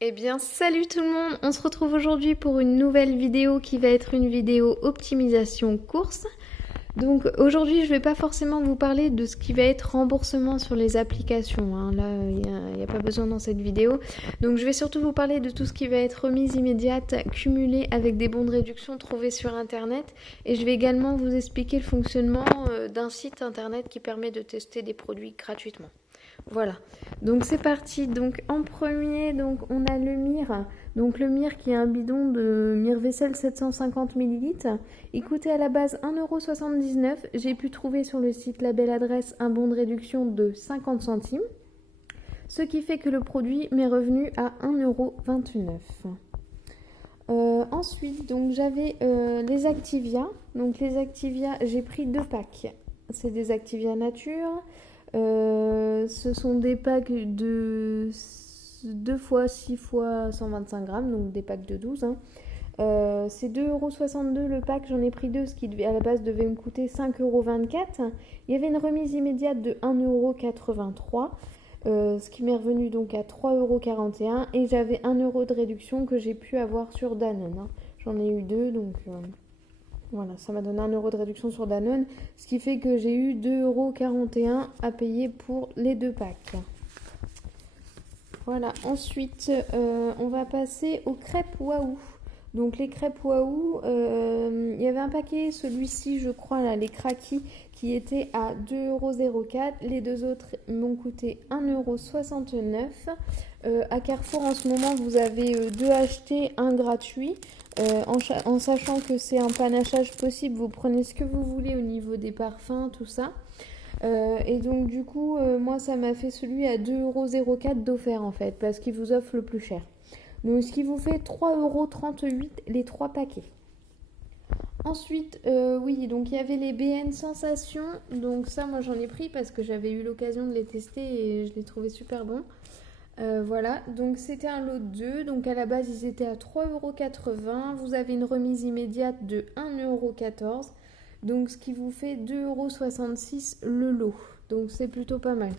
Eh bien, salut tout le monde! On se retrouve aujourd'hui pour une nouvelle vidéo qui va être une vidéo optimisation course. Donc aujourd'hui, je ne vais pas forcément vous parler de ce qui va être remboursement sur les applications, hein. Là, il n'y a pas besoin dans cette vidéo. Donc je vais surtout vous parler de tout ce qui va être remise immédiate, cumulée avec des bons de réduction trouvés sur Internet. Et je vais également vous expliquer le fonctionnement d'un site Internet qui permet de tester des produits gratuitement. Voilà, donc c'est parti. Donc en premier, donc on a le Mire. Donc le Mire qui est un bidon de Mire vaisselle 750 millilitres. Il coûtait à la base 1,79 €. J'ai pu trouver sur le site La Belle Adresse un bon de réduction de 50 centimes. Ce qui fait que le produit m'est revenu à 1,29 €. Ensuite, donc j'avais les Activia. Donc les Activia, j'ai pris 2 packs. C'est des Activia Nature. Ce sont des packs de 2 fois 6 fois 125 grammes, donc des packs de 12, hein. C'est 2,62 € le pack, j'en ai pris 2, ce qui à la base devait me coûter 5,24 €. Il y avait une remise immédiate de 1,83 €, ce qui m'est revenu donc à 3,41 € et j'avais 1 € de réduction que j'ai pu avoir sur Danone, hein. J'en ai eu 2, donc voilà, ça m'a donné 1 € de réduction sur Danone, ce qui fait que j'ai eu 2,41 € à payer pour les 2 packs. Voilà, ensuite on va passer aux crêpes Waouh. Donc les crêpes Waouh, il y avait un paquet, celui-ci je crois, là, les Craquis, qui était à 2,04 €. Les deux autres m'ont coûté 1,69 €. À Carrefour en ce moment, vous avez 2 achetés, un gratuit. En sachant que c'est un panachage possible, vous prenez ce que vous voulez au niveau des parfums, tout ça. Et donc du coup, moi ça m'a fait celui à 2,04 € d'offert en fait, parce qu'il vous offre le plus cher. Donc ce qui vous fait 3,38 € les 3 paquets. Ensuite, oui, donc il y avait les BN Sensations. Donc ça, moi j'en ai pris parce que j'avais eu l'occasion de les tester et je les trouvais super bons. Voilà, donc c'était un lot de 2. Donc à la base, ils étaient à 3,80 €. Vous avez une remise immédiate de 1,14 €. Donc ce qui vous fait 2,66 € le lot. Donc c'est plutôt pas mal.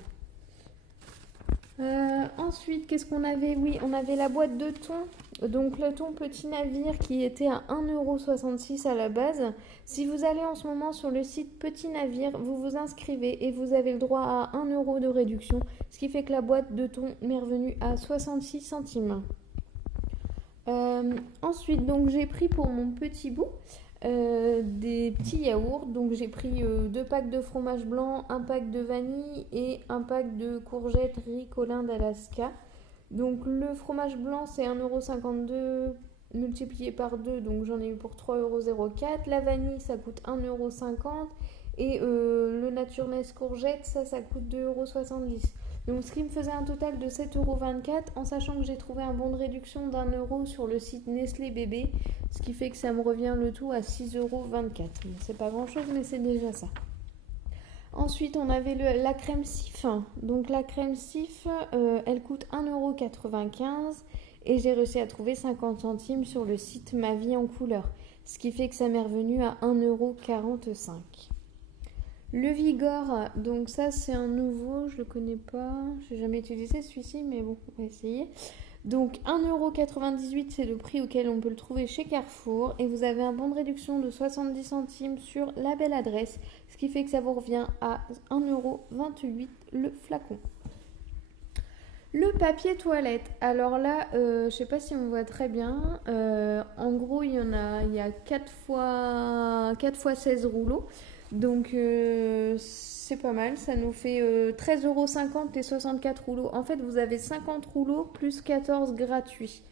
Ensuite, qu'est-ce qu'on avait? Oui, on avait la boîte de thon. Donc le thon petit navire qui était à 1,66 € à la base. Si vous allez en ce moment sur le site Petit Navire, vous vous inscrivez et vous avez le droit à 1 € de réduction. Ce qui fait que la boîte de thon m'est revenue à 66 centimes. Ensuite, donc j'ai pris pour mon petit bout des petits yaourts. Donc j'ai pris 2 packs de fromage blanc, un pack de vanille et un pack de courgettes riz Colin d'Alaska. Donc le fromage blanc c'est 1,52 € multiplié par 2, donc j'en ai eu pour 3,04 €. La vanille ça coûte 1,50 € et le Naturness courgette ça coûte 2,70 €. Donc ce qui me faisait un total de 7,24 € en sachant que j'ai trouvé un bon de réduction d'1 € sur le site Nestlé Bébé, ce qui fait que ça me revient le tout à 6,24 €. Bon, c'est pas grand chose mais c'est déjà ça. Ensuite, on avait la crème Sif. Donc la crème Sif, elle coûte 1,95 € et j'ai réussi à trouver 50 centimes sur le site Ma Vie en couleur. Ce qui fait que ça m'est revenu à 1,45 €. Le Vigor, donc ça c'est un nouveau, je le connais pas, j'ai jamais utilisé celui-ci, mais bon, on va essayer. Donc 1,98 € c'est le prix auquel on peut le trouver chez Carrefour et vous avez un bon de réduction de 70 centimes sur La Belle Adresse, ce qui fait que ça vous revient à 1,28 € le flacon. Le papier toilette, alors là, je sais pas si on voit très bien. En gros, il y a 4 fois 16 rouleaux. Donc c'est pas mal, ça nous fait 13,50 € et 64 rouleaux. En fait, vous avez 50 rouleaux plus 14 gratuits.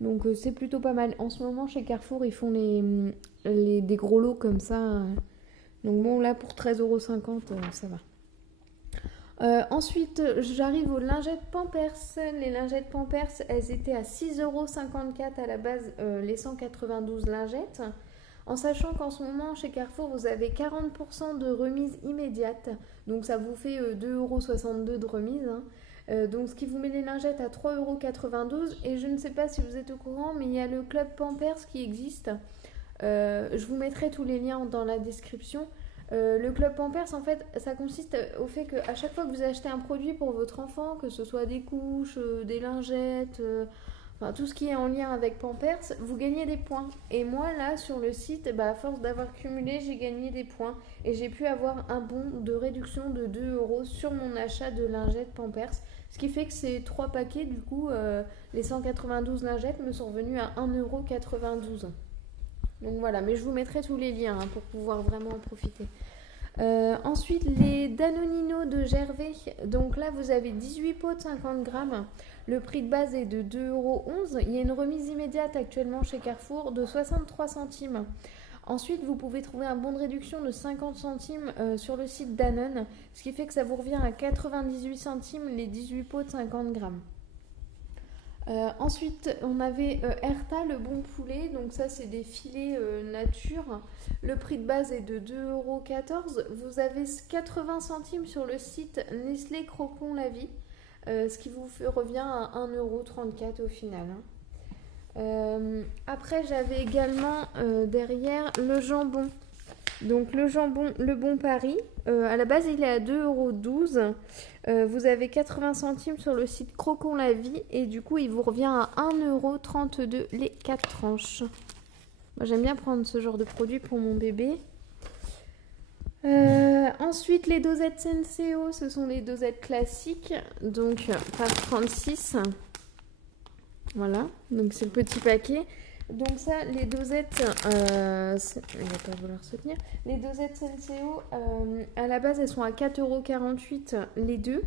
Donc c'est plutôt pas mal. En ce moment, chez Carrefour, ils font des gros lots comme ça. Donc bon, là, pour 13,50 € ça va. Ensuite, j'arrive aux lingettes Pampers. Les lingettes Pampers, elles étaient à 6,54 € à la base, les 192 lingettes. En sachant qu'en ce moment, chez Carrefour, vous avez 40% de remise immédiate. Donc ça vous fait 2,62 € de remise, hein. Donc ce qui vous met les lingettes à 3,92 € Et je ne sais pas si vous êtes au courant, mais il y a le club Pampers qui existe. Je vous mettrai tous les liens dans la description. Le club Pampers, en fait, ça consiste au fait qu'à chaque fois que vous achetez un produit pour votre enfant, que ce soit des couches, des lingettes, enfin tout ce qui est en lien avec Pampers, vous gagnez des points. Et moi là sur le site, à force d'avoir cumulé, j'ai gagné des points et j'ai pu avoir un bon de réduction de 2 euros sur mon achat de lingettes Pampers. Ce qui fait que ces 3 paquets, du coup, les 192 lingettes me sont revenus à 1,92 €. Donc voilà, mais je vous mettrai tous les liens pour pouvoir vraiment en profiter. Ensuite, les Danonino de Gervais. Donc là, vous avez 18 pots de 50 grammes. Le prix de base est de 2,11 €. Il y a une remise immédiate actuellement chez Carrefour de 63 centimes. Ensuite, vous pouvez trouver un bon de réduction de 50 centimes sur le site Danone, ce qui fait que ça vous revient à 98 centimes les 18 pots de 50 grammes. Ensuite, on avait Erta, le bon poulet. Donc ça, c'est des filets nature. Le prix de base est de 2,14 €. Vous avez 80 centimes sur le site Nestlé Crocon La Vie, ce qui vous revient à 1,34 € au final. Après, j'avais également derrière le jambon. Donc le jambon, le bon Paris, à la base il est à 2,12 €. Vous avez 80 centimes sur le site Crocon La Vie et du coup il vous revient à 1,32 € les 4 tranches. Moi j'aime bien prendre ce genre de produit pour mon bébé. Ensuite les dosettes Senseo, ce sont les dosettes classiques, donc par 36. Voilà, donc c'est le petit paquet. Donc ça, les dosettes, il va pas vouloir se tenir. Les dosettes Senseo, à la base, elles sont à 4,48 € les deux.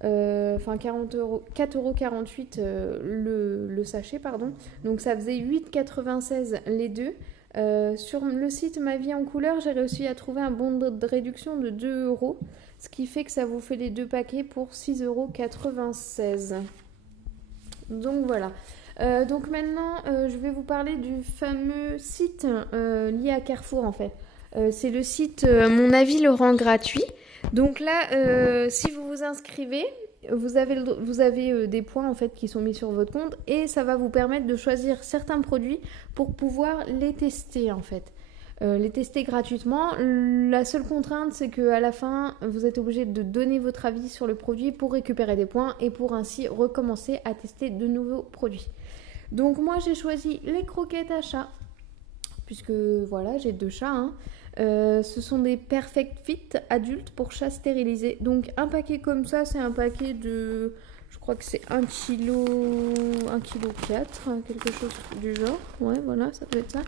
Enfin, 4,48 € le sachet, pardon. Donc ça faisait 8,96 € les deux. Sur le site Ma Vie en couleur, j'ai réussi à trouver un bon de réduction de 2 €. Ce qui fait que ça vous fait les deux paquets pour 6,96 €. Donc voilà. Donc maintenant, je vais vous parler du fameux site lié à Carrefour en fait. C'est le site Mon avis le rend gratuit. Donc là, si vous vous inscrivez, vous avez des points en fait qui sont mis sur votre compte et ça va vous permettre de choisir certains produits pour pouvoir les tester en fait. Les tester gratuitement. La seule contrainte, c'est qu'à la fin, vous êtes obligé de donner votre avis sur le produit pour récupérer des points et pour ainsi recommencer à tester de nouveaux produits. Donc moi, j'ai choisi les croquettes à chat, puisque voilà, j'ai 2 chats. Ce sont des Perfect Fit adultes pour chats stérilisés. Donc un paquet comme ça, c'est un paquet de... Je crois que c'est 1,4 kg, quelque chose du genre. Ouais, voilà, ça doit être ça.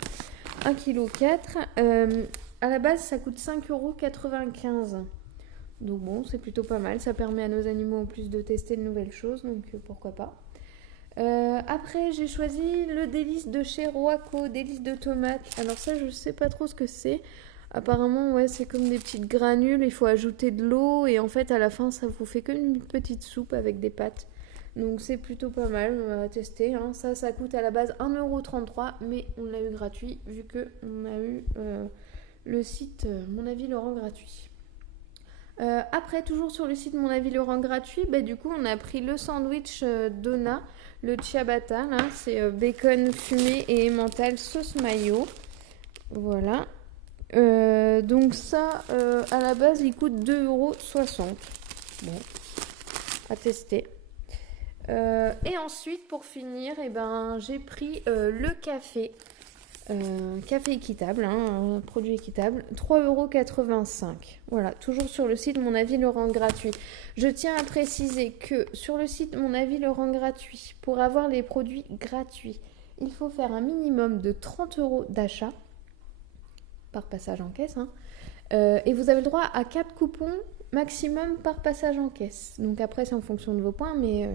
1,4 kg. À la base, ça coûte 5,95 €. Donc bon, c'est plutôt pas mal. Ça permet à nos animaux en plus de tester de nouvelles choses, donc pourquoi pas. Après, j'ai choisi le délice de chez Roaco, délice de tomate. Alors ça, je sais pas trop ce que c'est. Apparemment, ouais, c'est comme des petites granules. Il faut ajouter de l'eau et en fait, à la fin, ça vous fait comme une petite soupe avec des pâtes. Donc c'est plutôt pas mal à tester. Ça coûte à la base 1,33 €, mais on l'a eu gratuit vu qu'on a eu le site Mon Avis le rend gratuit. Après, toujours sur le site Mon Avis le rend gratuit, du coup, on a pris le sandwich Donna, le ciabatta, là, c'est bacon fumé et emmental sauce mayo. Voilà. Donc ça, à la base, il coûte 2,60 €. Bon, à tester. Et ensuite, pour finir, j'ai pris le café. Café équitable, un produit équitable, 3,85 €. Voilà, toujours sur le site Mon Avis le rend gratuit. Je tiens à préciser que sur le site Mon Avis le rend gratuit, pour avoir les produits gratuits, il faut faire un minimum de 30 € d'achat par passage en caisse. Et vous avez le droit à 4 coupons maximum par passage en caisse. Donc après, c'est en fonction de vos points, mais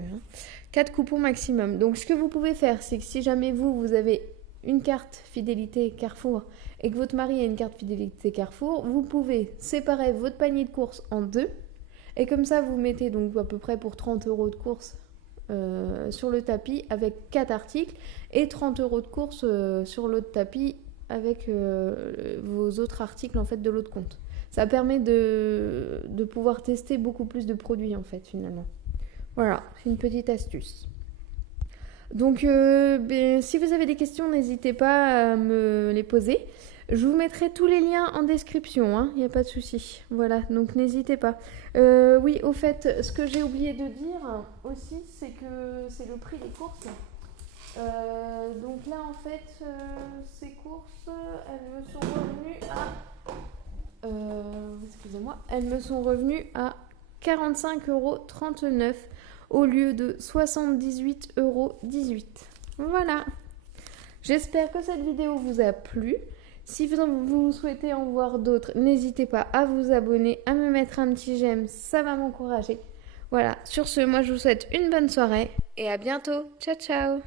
4 coupons maximum. Donc ce que vous pouvez faire, c'est que si jamais vous avez une carte fidélité Carrefour et que votre mari a une carte fidélité Carrefour, vous pouvez séparer votre panier de courses en 2 et comme ça vous mettez donc à peu près pour 30 € de courses sur le tapis avec 4 articles et 30 € de courses sur l'autre tapis avec vos autres articles en fait de l'autre compte. Ça permet de pouvoir tester beaucoup plus de produits en fait finalement. Voilà, c'est une petite astuce. Donc, si vous avez des questions, n'hésitez pas à me les poser. Je vous mettrai tous les liens en description, il n'y a pas de souci. Voilà, donc n'hésitez pas. Oui, au fait, ce que j'ai oublié de dire aussi, c'est que c'est le prix des courses. Donc là, en fait, ces courses, elles me sont revenues à... excusez-moi. Elles me sont revenues à 45,39 € au lieu de 78,18 €. Voilà. J'espère que cette vidéo vous a plu. Si vous souhaitez en voir d'autres, n'hésitez pas à vous abonner, à me mettre un petit j'aime, ça va m'encourager. Voilà, sur ce, moi je vous souhaite une bonne soirée et à bientôt. Ciao ciao.